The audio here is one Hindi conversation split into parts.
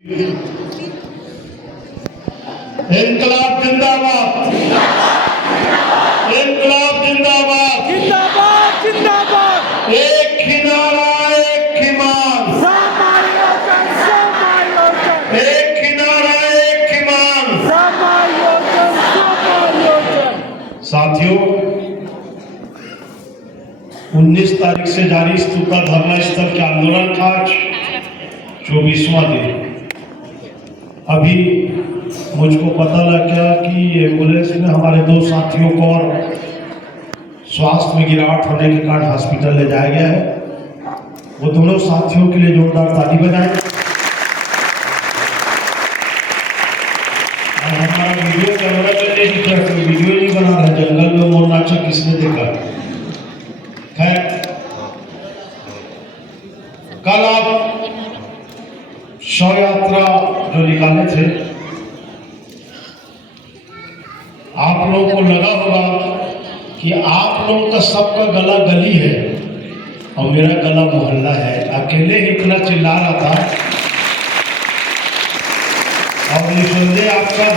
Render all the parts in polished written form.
इनकलाब जिंदाबाद, इनकलाब जिंदाबाद, जिंदाबाद जिंदाबाद। एक ही नारा, एक ही मांग, समायोजन समायोजन, एक ही नारा, एक ही मांग। समायोजन समायोजन। साथियों, 19 तारीख से जारी स्तूपा धरना स्थल के आंदोलन का आज 24वां दिन। अभी मुझको पता लगा कि एम्बुलेंस में हमारे 2 साथियों को और स्वास्थ्य में गिरावट होने के कारण हॉस्पिटल ले जाया गया है। वो दोनों साथियों के लिए जोरदार ताली बजाएं। और हमारा वीडियो कैमरा में वीडियो नहीं बना रहे, जंगल में मोर नाचा किसने देखा। खैर, कल आप शव यात्रा जो निकाले थे, आप लोगों को लगा होगा कि आप लोगों का सबका गला गली है और मेरा गला मोहल्ला है। अकेले ही इतना चिल्ला रहा था और निसंदेह आपका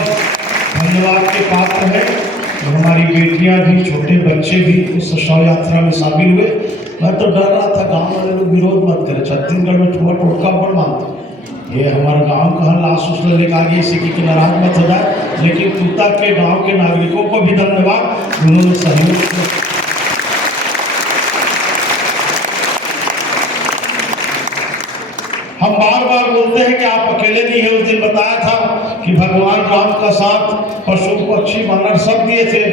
धन्यवाद के पात्र है। हमारी बेटियां भी, छोटे बच्चे भी उस शव यात्रा में शामिल हुए। मैं तो डर रहा था गांव वाले लोग विरोध मत करें, छत्तीसगढ़ में ठुआ टोटका बड़ मानते, ये हमारे गांव का लाश उस लेकर आ गई, इसी की नाराज मत हो जाए। लेकिन तूता के गांव के नागरिकों को भी धन्यवाद, उन्होंने सहयोग किया। हम बार बार बोलते हैं कि आप अकेले नहीं है। उस दिन बताया था कि भगवान राम का साथ पशु पक्षी वानर सब दिए थे।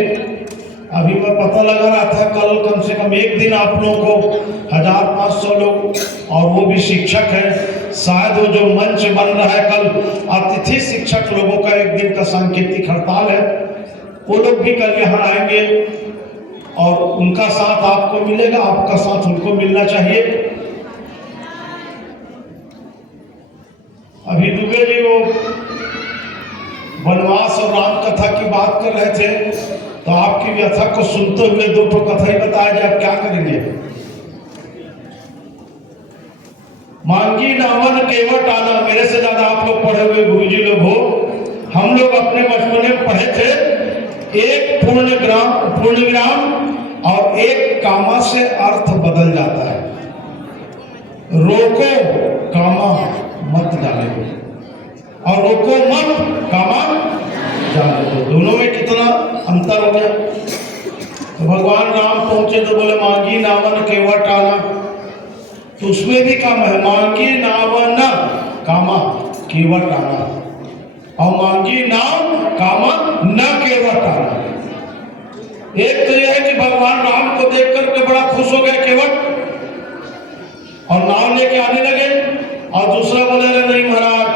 अभी मैं पता लगा रहा था, कल कम से कम एक दिन आप लोगों को 1500 लोग, और वो भी शिक्षक हैं, शायद वो जो मंच बन रहा है कल अतिथि शिक्षक लोगों का एक दिन का सांकेतिक हड़ताल है, वो लोग भी कल यहाँ आएंगे और उनका साथ आपको मिलेगा, आपका साथ उनको मिलना चाहिए। अभी दुबे जी वो वनवास और राम कथा की बात कर रहे थे, तो आपकी व्यथा को सुनते हुए 2 कथा ही बताया जाए, आप क्या करेंगे। मांगी नावन केवट आना, मेरे से ज्यादा आप लोग पढ़े हुए गुरुजी लोग हो। हम लोग अपने बचपन में पढ़े थे, एक पूर्णविराम और एक कामा से अर्थ बदल जाता है। रोको कामा मत जाने दो, और रोको मत कामा जाने दो, दोनों में कितना अंतर हो गया। तो भगवान राम पहुंचे तो बोले मांगी नावन केवट आना, तो उसमें भी काम है, मांगी नावन कामा केवट आना, और मांगी नाव कामा न केवट आना। एक तो यह है कि भगवान राम को देख करके बड़ा खुश हो गए केवट और नाव लेके आने लगे, और दूसरा बोले नहीं महाराज,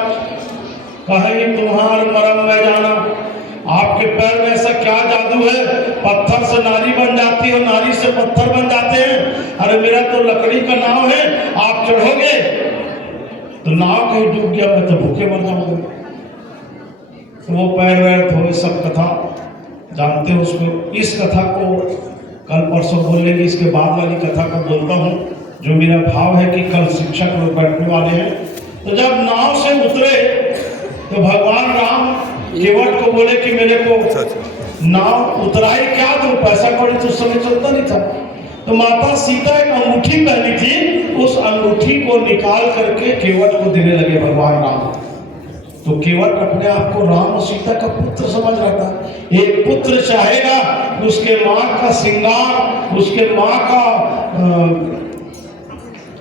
कहीं तुम्हार मरम में जाना, आपके पैर में ऐसा क्या जादू है, पत्थर से नारी बन जाती है और नारी से पत्थर बन जाते हैं। अरे मेरा तो लकड़ी का नाव है, आप चढ़ोगे तो नाव कहीं डूब गया, मैं तो भूखे मर जाऊंगा। तो वो पैर वैर धोए, सब कथा जानते हो उसको। इस कथा को कल परसों बोल लेंगे, इसके बाद वाली कथा को बोलता हूँ, जो मेरा भाव है कि कल शिक्षक लोग बैठने वाले हैं। तो जब नाव से उतरे तो भगवान राम केवट को बोले कि मेरे को नाव उतराई क्या दो, पैसा कौड़ी तो उस समय चलता नहीं था। तो माता सीता एक अंगूठी पहनी थी, उस अंगूठी को निकाल करके केवट को देने लगे भगवान राम। तो केवट अपने आप को राम और सीता का पुत्र समझ रहा था। एक पुत्र चाहेगा उसके माँ का श्रृंगार, उसके माँ का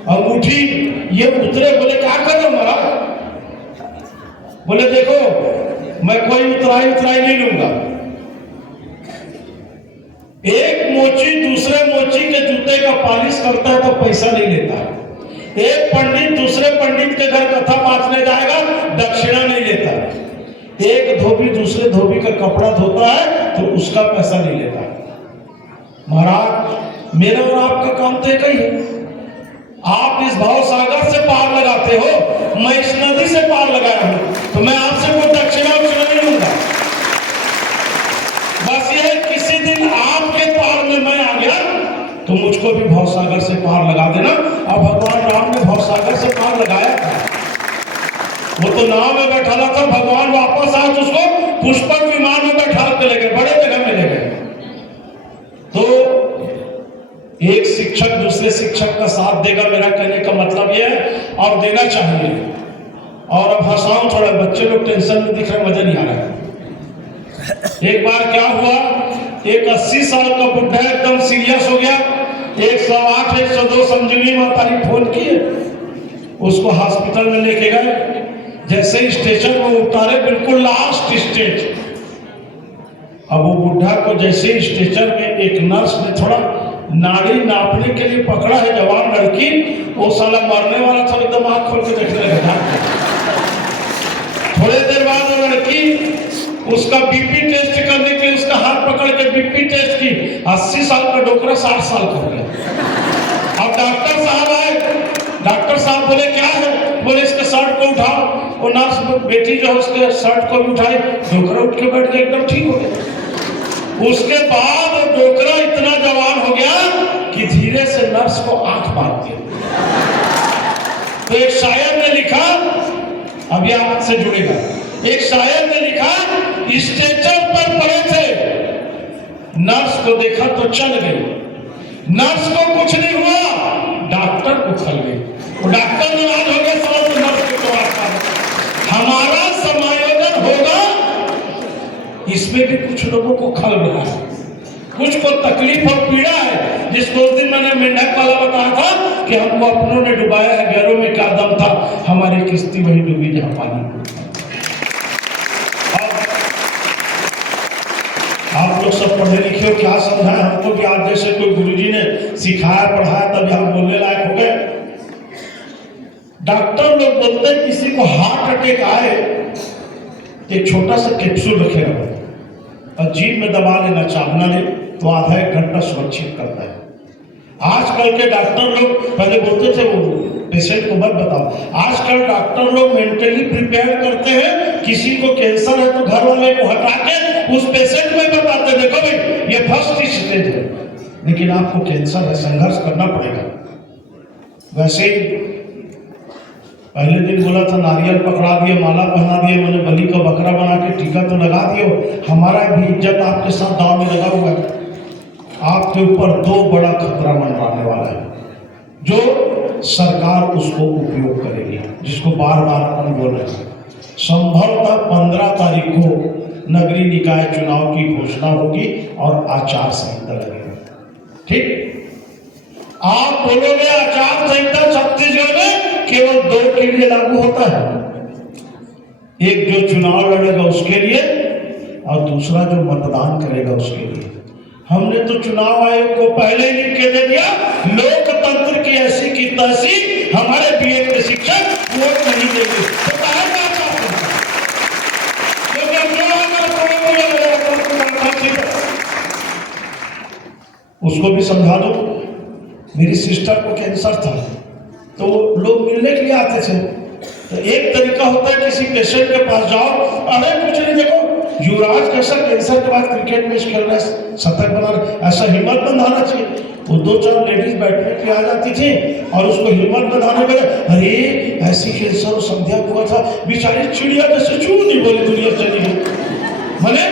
अंगूठी ये उतरे। बोले क्या कर रहे हो महाराज? बोले देखो मैं कोई उतराई नहीं लूंगा। एक मोची दूसरे मोची के जूते का पालिश करता है तो पैसा नहीं लेता। एक पंडित दूसरे पंडित के घर कथा बांटने जाएगा, दक्षिणा नहीं लेता। एक धोबी दूसरे धोबी का कपड़ा धोता है तो उसका पैसा नहीं लेता। महाराज मेरा और आपका काम तो एक ही है। आप इस भाव सागर से पार लगाते हो, मैं इस नदी से पार लगाया हूं, तो मैं आपसे कोई दक्षिणा नहीं लूंगा। बस ये किसी दिन आपके पार में मैं आ गया तो मुझको भी भाव सागर से पार लगा देना। और भगवान राम ने भाव सागर से पार लगाया था। वो तो नाव में बैठा था, भगवान वापस आए तो उसको पुष्पक विमान में बैठा के ले गए, बड़े जगह में ले गए। तो एक शिक्षक दूसरे शिक्षक का साथ देगा, मेरा कहने का मतलब यह है, और देना चाहिए। और अब हंसाऊं थोड़ा, बच्चे लोग टेंशन में दिख रहे, मजा नहीं आ रहा है। एक बार क्या हुआ, एक 80 साल का बुढ़ा एकदम सीरियस हो गया, 108 102 संजीवनी माता फोन किए, उसको हॉस्पिटल में लेके गए। जैसे ही स्टेशन में उतारे, बिल्कुल लास्ट स्टेज, अब वो बुढ़ा को जैसे ही स्टेशन में एक नर्स ने थोड़ा नाड़ी नापने के लिए पकड़ा है, जवान लड़की, वो साला मरने वाला था, एकदम आंख खोल के देखने लगा। थोड़े देर बाद वो लड़की उसका बीपी टेस्ट करने के लिए उसका हाथ पकड़ के बीपी टेस्ट की, 80 साल का डोकरा 60 साल का हो गया। अब डॉक्टर साहब आए, डॉक्टर साहब बोले क्या है, बोले इसके शर्ट को उठाओ। वो नर्स बेटी जो है उसके शर्ट को भी उठाई, डोकरा उठ के बैठ गया, एकदम ठीक हो गया। उसके बाद वो डोकरा इतना जवान हो गया कि धीरे से नर्स को आंख मार दी। तो एक शायर ने लिखा, अभी आपसे जुड़ेगा, एक शायर ने लिखा, स्ट्रेचर पर पड़े थे, नर्स को देखा तो चल गई, नर्स को कुछ नहीं हुआ, डॉक्टर को खल गई। वो डॉक्टर नाराज हो गया, सब नर्स के द्वारा। हमारा समायोजन होगा, इसमें भी कुछ लोगों को खल रहा है, कुछ को तकलीफ और पीड़ा है। जिसको उस दिन मैंने मेंढक वाला बताया था कि हमको अपनों ने डुबाया है, गैरों में क्या दम था, हमारी किस्ती वही डूबी जहां पानी। आप लोग सब पढ़े लिखे हो, क्या समझाए हमको कि आज जैसे कोई गुरुजी ने सिखाया पढ़ाया तभी हम बोलने लायक हो गए। डॉक्टर लोग बोलते हैं किसी को हार्ट अटैक आए, एक छोटा सा कैप्सूल रखेगा और जीभ में दबा लेना, चावना ले तो आधा एक घंटा सुरक्षित करता है। आजकल के डॉक्टर लोग, पहले बोलते थे वो पेशेंट को मत बताओ, आजकल डॉक्टर लोग मेंटली प्रिपेयर करते हैं, किसी को कैंसर है तो घर वाले को हटा के उस पेशेंट में बताते हैं, देखो भाई ये फर्स्ट स्टेज है, लेकिन आपको कैंसर है, संघर्ष करना पड़ेगा। वैसे पहले दिन बोला था नारियल पकड़ा दिए, माला पहना दिए, मैंने बलि का बकरा बना के टीका तो लगा दियो, हमारा भी इज्जत आपके साथ दांव में लगा हुआ है। आपके ऊपर दो बड़ा खतरा मंडराने वाला है, जो सरकार उसको उपयोग करेगी, जिसको बार बार हम बोल रहे हैं। संभवतः 15 तारीख को नगरीय निकाय चुनाव की घोषणा होगी और आचार संहिता लगेगी। ठीक, आप बोलोगे आचार संहिता छत्तीसगढ़ में केवल 2 के लिए लागू होता है, एक जो चुनाव लड़ेगा उसके लिए और दूसरा जो मतदान करेगा उसके लिए। हमने तो चुनाव आयोग को पहले ही लिख के दे दिया, लोकतंत्र की ऐसी की तैसी, हमारे बीएड के शिक्षक वोट नहीं देंगे। तो कहा उसको भी समझा दो। मेरी सिस्टर को कैंसर था तो लोग मिलने के लिए आते थे, तो एक तरीका होता है किसी पेशेंट के पास जाओ, अरे कुछ नहीं, देखो युवराज कैसा कैंसर के बाद क्रिकेट मैच खेल रहा है, शतक बना रहा, ऐसा हिम्मत बंधाना चाहिए। वो 2-4 लेडीज बैठने के लिए आ जाती थी और उसको हिम्मत बंधाने के, अरे ऐसी कैंसर संध्या हुआ था, बेचारी चिड़िया जैसे चू नहीं बोली, दुनिया चली गई, मैंने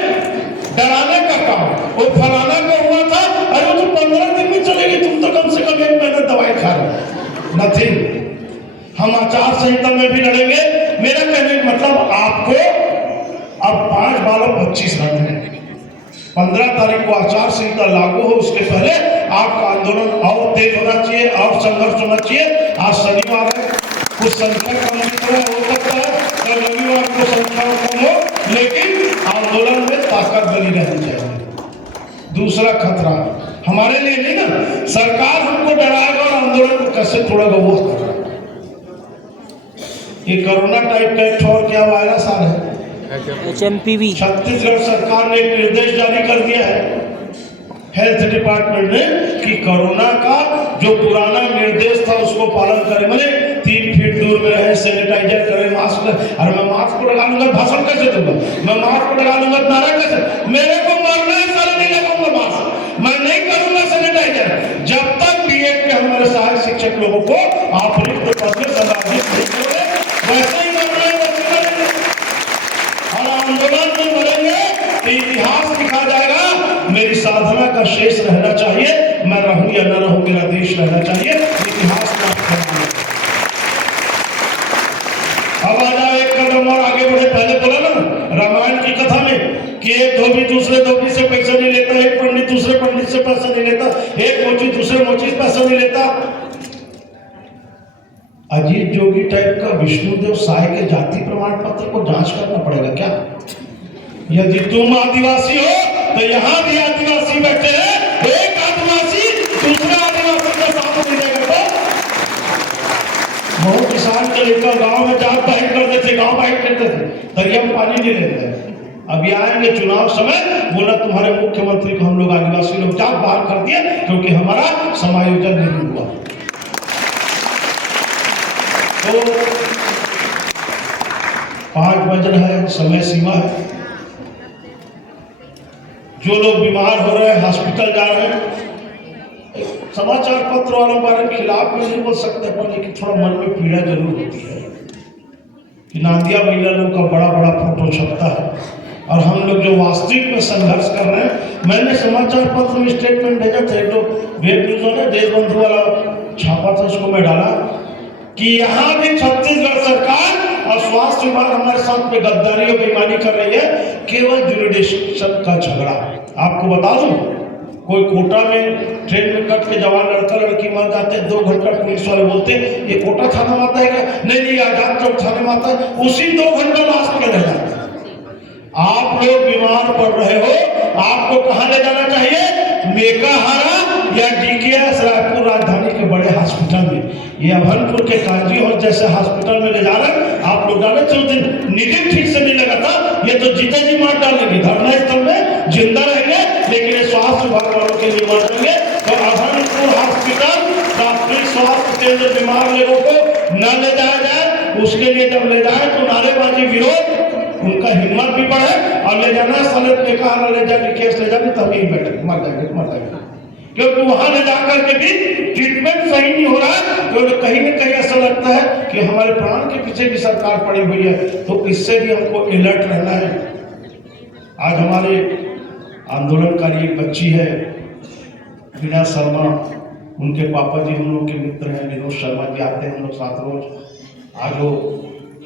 डराने का काम। वो फलाना का हुआ था, अरे वो तो 15 दिन में चलेगी, तुम तो कम से कम 1 महीना दवाई खा रहे। नथिंग, हम आचार संहिता में भी लड़ेंगे। मेरा कहने का मतलब आपको अब 5 बालों 25 घंटे, 15 तारीख को आचार संहिता लागू हो, उसके पहले आपका आंदोलन और तेज होना चाहिए और संघर्ष होना चाहिए। आज शनिवार है, कुछ संख्या कम हो सकता है, कल रविवार को संख्या कम हो, लेकिन आंदोलन में ताकत बनी रहनी चाहिए। दूसरा खतरा हमारे लिए नहीं ना, सरकार हमको डराएगा और आंदोलन को कैसे तोड़ेगा वो खतरा। ये कोरोना टाइप का एक और क्या वायरस आ रहा है, HMPV। छत्तीसगढ़ सरकार ने एक निर्देश जारी कर दिया है हेल्थ डिपार्टमेंट ने कि कोरोना का जो पुराना निर्देश था उसको पालन करें, मैंने 3 फीट दूर में रहे, सैनिटाइजर करें, मास्क। अरे मैं मास्क को लगा लूंगा, भाषण कैसे दूंगा, मैं मास्क को लगा लूंगा, नारा कैसे, मेरे को मरना है सारा, नहीं लगाऊंगा मास्क, मैं नहीं करूंगा सैनिटाइजर, जब तक बीएड के हमारे सहायक शिक्षक लोगों को आप रिक्त पद में समाजित नहीं करें। वैसे ही मरना है इतिहास लिखा जाएगा, मेरी साधना का शेष रहना चाहिए, मैं रहूं या न रहूं, मेरा देश रहना चाहिए, इतिहास का। अब आ जाओ एक कदम और आगे बढ़े। पहले बोला ना रामायण की कथा में कि एक धोबी दूसरे धोबी से पैसा नहीं लेता, एक पंडित दूसरे पंडित से पैसा नहीं लेता, एक मोची दूसरे मोची से पैसा नहीं लेता। अजीत जोगी टाइप का विष्णुदेव साय के जाति प्रमाण पत्र को जांच करना पड़ेगा क्या? यदि तुम आदिवासी हो तो यहाँ भी आदिवासी बैठे हैं, एक आदिवासी दूसरा आदिवासी का साथ नहीं देगा। बहुत किसान के लेकर गांव में जात बाहिर कर देते, गांव बाहिर करते थे, दरिया में पानी नहीं लेते। अभी आएंगे चुनाव समय, बोला तुम्हारे मुख्यमंत्री को हम लोग आदिवासी लोग जात बाहर कर दिए क्योंकि हमारा समायोजन नहीं हुआ। तो 5 बज रहे हैं, समय सीमा है। जो लोग बीमार हो रहे हैं, हॉस्पिटल जा रहे हैं, समाचार पत्र वालों के खिलाफ में नहीं बोल सकते पर, लेकिन थोड़ा मन में पीड़ा जरूर होती है कि नांदिया महिला लोग का बड़ा बड़ा फोटो छपता है और हम लोग जो वास्तविक में संघर्ष कर रहे हैं। मैंने समाचार पत्र में स्टेटमेंट भेजा था, एक वेब न्यूज़ ने देशबंधु वाला छापा था, उसको मैं डाला कि यहाँ भी छत्तीसगढ़ सरकार और स्वास्थ्य विभाग हमारे साथ में गद्दारी और बेईमानी कर रही है, केवल जुरिडिक्शन का झगड़ा। आपको बता दूं, कोई कोटा में ट्रेन में कट के जवान लड़का लड़की मर जाते, 2 घंटा पुलिस वाले बोलते ये कोटा थाना में आता है क्या? नहीं, आजाद चौक थाने में आता है, उसी 2 घंटा लाश पे रह जाता है। आप लोग बीमार पड़ रहे हो, आपको कहाँ ले जाना चाहिए? मेकाहारा या डीकेएस रायपुर राजधानी के बड़े हॉस्पिटल में, ये अभनपुर के काजी और जैसे हॉस्पिटल में ले जा रहे हैं। आप लोग डाले तो दिन निधि ठीक से नहीं लगा था, ये तो जीते जी मार डालेंगे, धरना स्थल में जिंदा रहेंगे, लेकिन ये स्वास्थ्य विभाग वालों के लिए मर जाएंगे। तो अभनपुर हॉस्पिटल प्राथमिक स्वास्थ्य केंद्र बीमार लोगों को न ले जाया जाए, उसके लिए जब ले जाए तो नारेबाजी विरोध, उनका हिम्मत भी बढ़े और ले जाना सलत में कहा ले जाके केस ले जाने, तब यही बैठे मर जाएंगे, क्योंकि वहां ले जाकर के भी ट्रीटमेंट सही नहीं हो रहा है। तो कहीं न कहीं ऐसा लगता है कि हमारे प्राण के पीछे भी सरकार पड़ी हुई है, तो इससे भी हमको अलर्ट रहना है। आज हमारे आंदोलनकारी एक बच्ची है वीणा शर्मा, उनके पापा जी हम लोग के मित्र हैं, विनोद शर्मा जी, आते हैं हम लोग साथ रोज। आज वो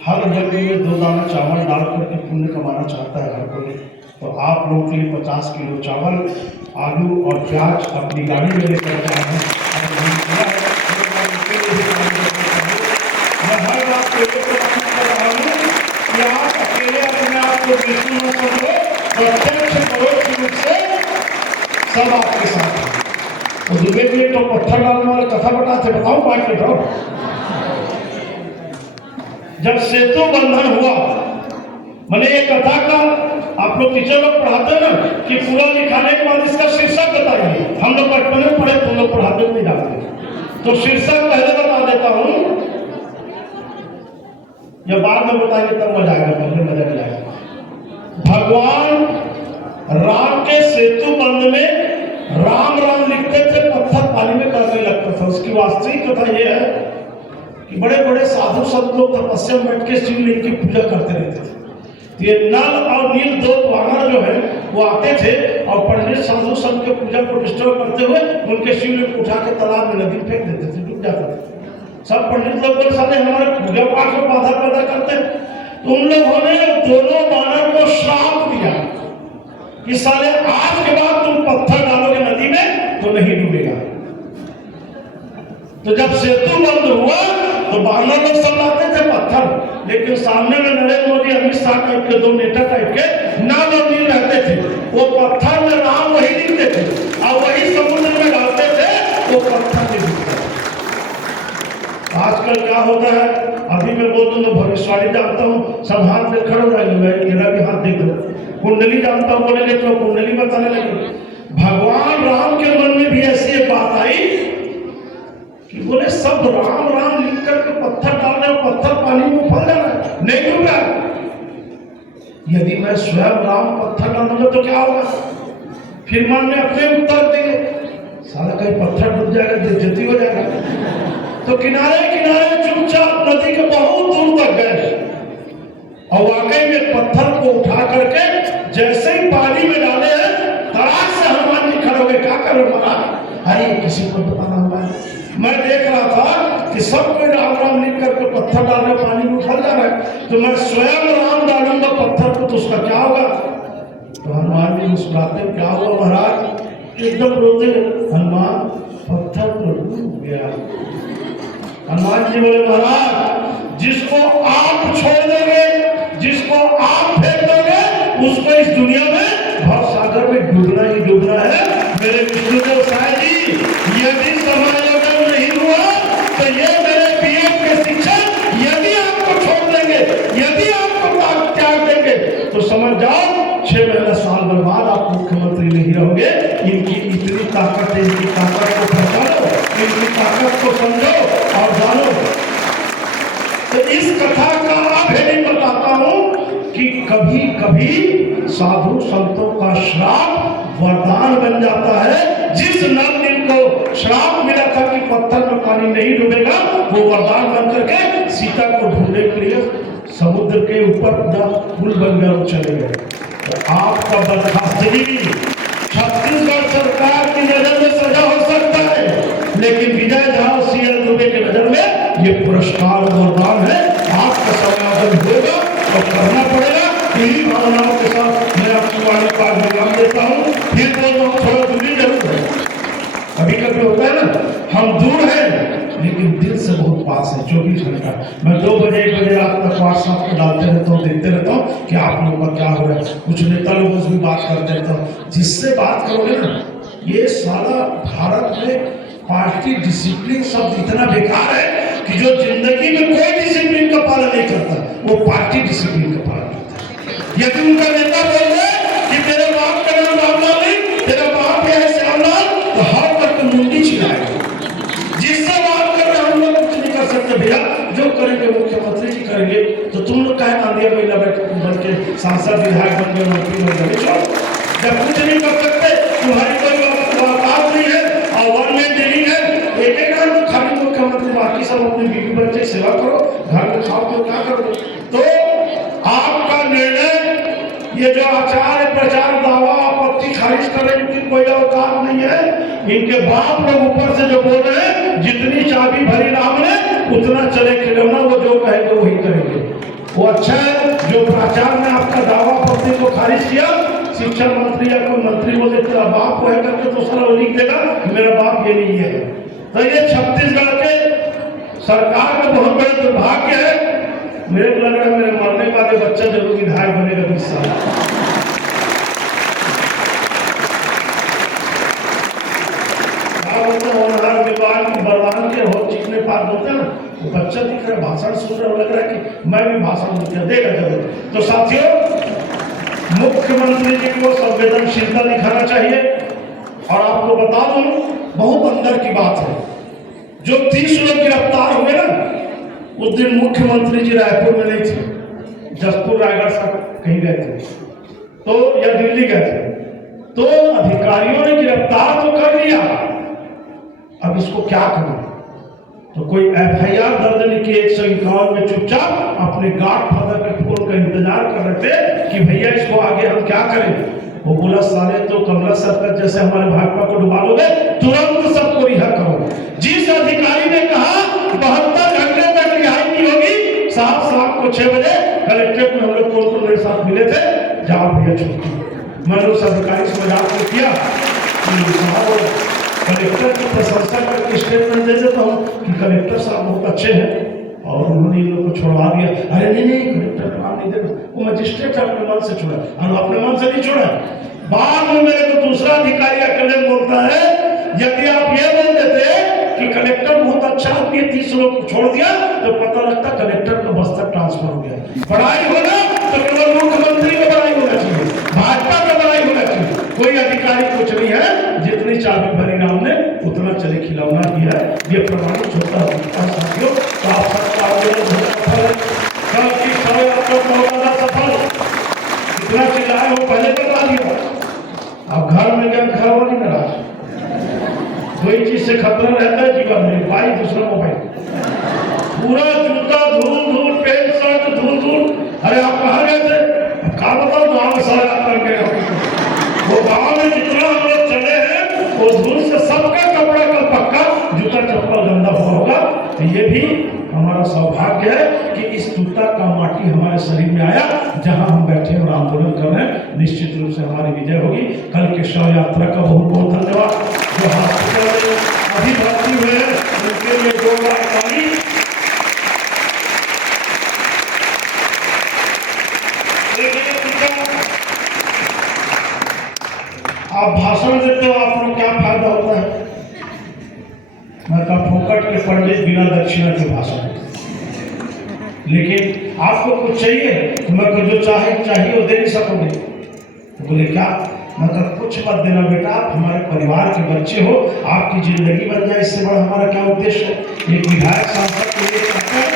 हर जगह में 2 दाना चावल डाल करके पुण्य कमाना चाहता है हर कोई। तो आप लोगों के लिए 50 किलो चावल, आलू और प्याज अपनी गाड़ी में लेकर आए हैं। मैं हर बात को कर रहा हूँ कि आप अकेले अपने आप को बिल्कुल न समझो, प्रत्यक्ष परोक्ष रूप से सब आपके साथ हैं। तो दुबे में तो पत्थर डालने वाले कथा बताते, बताओ बात बताओ। जब सेतु बंधन हुआ, मैंने ये कथा का आप लोग टीचर लोग पढ़ाते हैं ना कि पूरा लिखाने के बाद इसका शीर्षक बताइए। हम लोग बचपन में पढ़े, तुम लोग पढ़ाते नहीं जानते, तो शीर्षक पहले बता देता हूं, या बाद में बताएंगे तब मजा आएगा, पहले मजा नहीं आएगा। भगवान राम के सेतु बंध में राम राम लिखते थे, पत्थर पानी में करने लगता था। उसकी वास्तविक कथा यह है कि बड़े बड़े साधु संत लोग तपस्या में बैठ के शिवलिंग की पूजा करते रहते थे। ये नल और नील 2 वानर जो है वो आते थे और पंडित साधु संत के पूजा को डिस्टर्ब करते हुए उनके शिवलिंग को उठा के तालाब में नदी फेंक देते थे, डूब जाते थे। सब पंडित लोग बोले साले हमारे पूजा पाठ में बाधा पैदा करते। तो उन लोगों ने दोनों वानर को श्राप दिया कि साले आज के बाद तुम पत्थर डालोगे नदी में तो नहीं डूबेगा। तो जब सेतु बंद हुआ तो वानर लोग सब लाते थे पत्थर, लेकिन सामने में नरेंद्र मोदी, अमित शाह टाइप के 2 नेता टाइप के नाल और नील रहते थे। वो पत्थर में राम वही लिखते थे और वही समुद्र में डालते थे, वो पत्थर नहीं दिखता। आजकल क्या होता है, अभी मैं बोल दूं तो भविष्यवाणी जानता हूँ, सब हाथ में खड़े हो जाएंगे, मेरा भी हाथ देख लो। कुंडली जानता हूँ बोलेंगे तो कुंडली बताने लगे। भगवान राम के मन में भी ऐसी एक बात आई कि बोले सब राम राम लिख करके पत्थर डाल रहे, पत्थर पानी में फल जा रहा है, नहीं डूब रहा। यदि मैं स्वयं राम पत्थर डालूंगा तो क्या होगा? फिर मन में अपने उत्तर देंगे, साला कहीं पत्थर डूब जाएगा, बेइज्जती हो जाएगा। तो किनारे किनारे चुपचाप नदी के बहुत दूर तक गए और वाकई में पत्थर को उठा करके जैसे ही पानी में डाले हैं तड़ाक से हनुमान जी खड़े हो गए, क्या कर रहे हो महाराज? अरे किसी को बताना हुआ है। मैं देख रहा था कि सब कोई राम राम लिख करके पत्थर डाल रहे, पानी में उछल जा रहा है, तो मैं स्वयं राम डालूंगा पत्थर को तो उसका क्या होगा? तो हनुमान जी मुस्कुराते, क्या हुआ महाराज? एकदम रोते, हनुमान पत्थर तो डूब गया। हनुमान जी बोले, महाराज जिसको आप छोड़ दोगे, जिसको आप फेंक दोगे, उसको इस दुनिया में भव सागर में डूबना ही डूबना है। मेरे विष्णुदेव साई जी, यदि समायोजन नहीं हुआ तो ये मेरे पीएम के शिक्षक यदि आपको छोड़ देंगे, यदि आपको त्याग देंगे, तो समझ जाओ 6 महीना साल बर्बाद, आप मुख्यमंत्री नहीं रहोगे। इनकी इतनी ताकत है, इनकी ताकत को पहचानो, इनकी ताकत को समझो और जानो। तो इस कथा का अभेद बताता हूं कि कभी कभी साधु संतों का श्राप वरदान बन जाता है। जिस नर को श्राप मिला था कि पत्थर में पानी नहीं डूबेगा, वो वरदान बन करके सीता को ढूंढने के लिए समुद्र के ऊपर पूरा पुल बनकर चले गए। तो आपका बर्खास्तगी छत्तीसगढ़ सरकार की नजर में सजा हो सकता है, लेकिन विजय झाल सिंह दुबे की नजर में ये पुरस्कार वरदान है। आपका समाधान होगा और करना पड़ेगा। यही भावनाओं के साथ मैं आपकी वाणी का विराम देता हूँ। फिर बोल रहा हूँ, थोड़ा दूरी जरूर है। कभी कभी होता है ना, हम दूर हैं लेकिन दिल से बहुत पास है। 24 घंटा मैं 2 बजे 1 बजे रात तक व्हाट्सएप पे डालते रहता हूँ, देखते रहता हूँ कि आप लोगों का क्या हो रहा है। कुछ नेता लोगों से भी बात करते रहता हूँ। जिससे बात करोगे ना, ये सारा भारत में पार्टी डिसिप्लिन शब्द इतना बेकार है कि जो जिंदगी में कोई डिसिप्लिन का पालन नहीं करता, वो पार्टी डिसिप्लिन का पालन करता है। यदि उनका नेता बोल रहे कि तेरे बाप का नाम रामलाल नहीं, तेरा बाप है श्यामलाल, तो हाथ करके मुंडी छिड़ाएगा। जिससे बात कर रहे हम लोग कुछ नहीं कर सकते भैया, जो करेंगे मुख्यमंत्री जी करेंगे। तो तुम लोग कहे नांदिया महिला बन के सांसद विधायक बन गए, मंत्री बन गए, छोड़ो। जब कुछ नहीं कर सकते, तुम्हारी कोई औकात नहीं है और वन मैन डीलिंग है। एक तो खाली मुख्यमंत्री, बाकी सब अपनी बीवी बच्चे सेवा करो, घर में खाओ, तो क्या करो। तो आपका निर्णय, ये जो आचार प्रचार दावा आपत्ति खारिज कर रहे, इनकी कोई औकात नहीं है। इनके बाप लोग ऊपर से जो बोल रहे हैं, जितनी चाबी भरी राम ने उतना चले खिलौना, वो जो कहेंगे वही करेंगे। वो अच्छा है जो प्राचार ने आपका दावा आपत्ति को खारिज किया। शिक्षा मंत्री या कोई मंत्री बोले तेरा बाप को है करके तो सारा लिख देगा, मेरा बाप ये नहीं है। तो ये छत्तीसगढ़ के सरकार का बहुत बड़ा दुर्भाग्य है। मेरे को लग रहा है मेरे मरने का भी बच्चा जरूर विधायक बनेगा 20 साल। बलवान के हो चिकने पार होते हैं ना, वो बच्चा दिख रहा है, भाषण सुन रहा, लग रहा है कि मैं भी भाषण देगा जरूर। तो साथियों, मुख्यमंत्री जी को संवेदनशीलता दिखाना चाहिए। और आपको बता दूं, बहुत अंदर की बात है, जो 30 लोग गिरफ्तार हुए ना, उस दिन मुख्यमंत्री जी रायपुर में नहीं थे, जसपुर रायगढ़ से कहीं गए थे, तो या दिल्ली गए थे। तो अधिकारियों ने गिरफ्तार तो कर लिया, अब इसको क्या करें? तो कोई एफआईआर दर्ज नहीं की। 151 में चुपचाप अपने गार्ड फादर के फोन का इंतजार कर रहे थे कि भैया इसको आगे हम क्या करें। वो बोला, साले तो कमला सरकार जैसे हमारे भाजपा को डुबा लोगे, तुरंत सबको रिहा करो। जिस अधिकारी ने कहा 72 घंटे तक रिहाई नहीं होगी, साहब शाम को 6 बजे कलेक्ट्रेट में हम लोग कौन मेरे साथ मिले थे, जाओ भैया छुट्टी। मैंने उस अधिकारी से मजाक किया, कलेक्टर की प्रशंसा करके स्टेटमेंट दे देता हूँ कि कलेक्टर साहब बहुत अच्छे हैं और उन्होंने इन लोगों को छोड़वा दिया। अरे नहीं, कलेक्टर का नाम नहीं देना, वो मजिस्ट्रेट अपने मन से छोड़ा, और अपने मन से नहीं छोड़ा। बाद में मेरे को दूसरा अधिकारी अकेले बोलता है, यदि आप ये बोल देते कि कलेक्टर बहुत अच्छा आदमी है, 30 लोग को छोड़ दिया, तो पता लगता कलेक्टर का बस्तर ट्रांसफर हो गया। बड़ाई होना तो केवल मुख्यमंत्री का बड़ाई होना चाहिए, भाजपा का बड़ाई होना चाहिए। कोई अधिकारी कुछ नहीं है, जितनी चाबी भरी राम ने उतना चले खिलौना ही है। ये प्रमाणित होता है साथियों। तो आप सबका सफल, कल की समय आपको बहुत सफल। इतना चिल्लाए हो पहले बता दिया। अब घर में क्या घर वाली नाराज, कोई चीज से खतरा रहता है जीवन में, भाई दूसरा मोबाइल, पूरा जूता धूल धूल, पेंट शर्ट धूल धूल। अरे आप कहाँ गए थे? कहा बताओ, वो सारा यात्रा के वो गांव में जितना हम लोग चले हैं वो दूर से सबका कपड़ा कल पक्का, जूता चप्पल गंदा हुआ होगा। तो ये भी हमारा सौभाग्य है कि इस जूता का माटी हमारे शरीर में आया, जहां हम बैठे और आंदोलन कर रहे हैं। निश्चित रूप से हमारी विजय होगी। कल के शव यात्रा का बहुत बहुत धन्यवाद। जो हॉस्पिटल में अभी भर्ती हुए हैं उनके लिए 2 लाख पानी। आप भाषण देते हो, आप लोग क्या फायदा होता है? मैं कहा फोकट के पंडित बिना दक्षिणा के भाषण। लेकिन आपको कुछ चाहिए तो मैं को जो चाहिए वो दे नहीं सकोगे। तो बोले क्या? मतलब कुछ मत देना बेटा, आप हमारे परिवार के बच्चे हो, आपकी जिंदगी बन जाए, इससे बड़ा हमारा क्या उद्देश्य है? एक विधायक सांसद के लिए चाहते हैं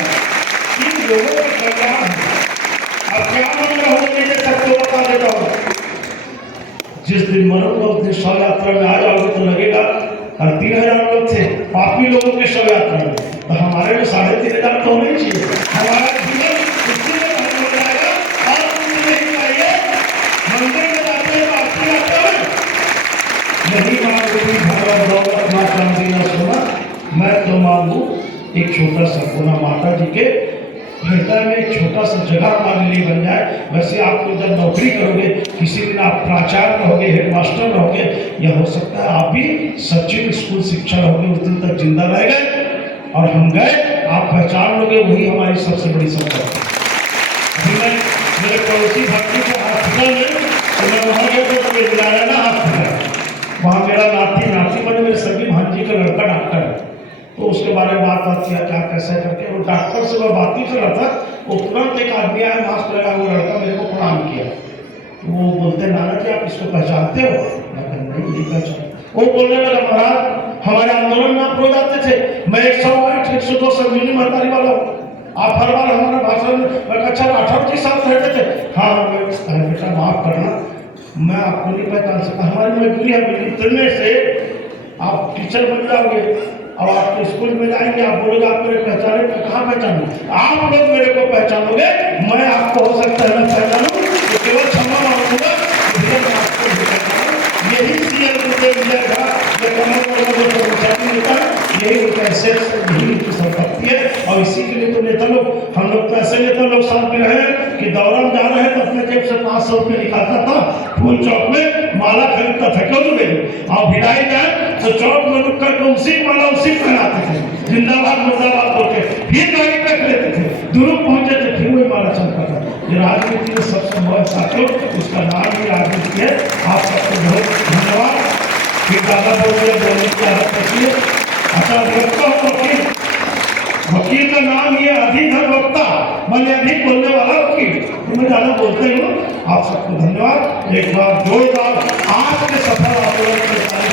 कि लोगों के कल्याण। अब क्या मन रहा हो मुझे सबको बता देता हूँ। जिस दिन मरोगे उस दिन शव यात्रा में आ जाओगे तो लगेगा और 3000 लोग थे पापी लोगों के शव यात्रा में, तो हमारे में 3500 तो होने चाहिए। हमारा जीवन इसी में खत्म हो जाएगा। और कुछ नहीं चाहिए। मंदिर में जाते हैं पापी यात्रा में नहीं मांगूंगी भगवान दौलत ना चांदी ना सोना, मैं तो मांगू एक छोटा सा कोना माता जी के हृदय में, एक छोटा सा जगह हमारे लिए बन जाए। वैसे आप लोग जब नौकरी करोगे, किसी दिन आप प्राचार्य रहोगे, हेडमास्टर रहोगे, या हो सकता है आप भी सचिव स्कूल शिक्षा रहोगे, उस दिन तक जिंदा रह गए और हम गए, आप पहचान लोगे, वही हमारी सबसे बड़ी संपत्ति। अभी मैं मेरे पड़ोसी भक्ति के हॉस्पिटल में तो मैं वहाँ गया तो मुझे बुलाया ना हॉस्पिटल, वहाँ मेरा नाती बने, मेरे सभी भांजी का लड़का डॉक्टर है। तो उसके बारे में बात किया क्या कैसे करके, वो डॉक्टर से मैं बात ही कर रहा था। वो तुरंत एक आदमी आया, मास्क लगा, वो लड़का मेरे को प्रणाम किया। वो बोलते नाना जी आप इसको पहचानते हो? मैं कहा नहीं नहीं पहचान। वो बोलने लगा महाराज हमारे आंदोलन में आप रोज आते थे, मैं 108 102 संजीवनी महतारी वाला हूँ, आप हर बार हमारा भाषण में अच्छा 18 जी साथ रहते थे। हाँ बेटा माफ करना, मैं आपको नहीं पहचान सकता, हमारी मजबूरी है, इतने से आप टीचर बन जाओगे और आप स्कूल में जाएंगे, आप बोलोगे आप मेरे पहचाने, कहाँ पहचानोगे? आप लोग मेरे को पहचानोगे, मैं आपको हो सकता है ना पहचानूं, तो केवल क्षमा मांगूंगा, यही सीएम विजय था, यही उनका ऐसे उनकी संपत्ति है। और इसी के लिए तो नेता लोग, हम लोग तो ऐसे नेता लोग साथ में रहे कि दौरा में जा रहे हैं तो अपने जेब से 500 रुपये निकालता था, फूल चौक में माला खरीदता था, क्यों नहीं? और भिलाई जाए तो चौक में रुक कर उसी माला उसी पहनाते थे, जिंदाबाद मुर्दाबाद बोलते, फिर गाड़ी रख लेते थे, दूर पहुंचे थे, फिर वही माला चलता था। ये राजनीति में सबसे बड़ा साथियों, उसका नाम ही राजनीति है। आप सबको बहुत धन्यवाद। फिर दादा बोलने की आदत रखी है। अच्छा वकील का नाम ये अधिवक्ता, मैंने अधिक बोलने वाला वकील, तो मैं ज्यादा बोलते हूँ। आप सबको धन्यवाद। एक बार जोरदार आज के सफल आंदोलन के साथ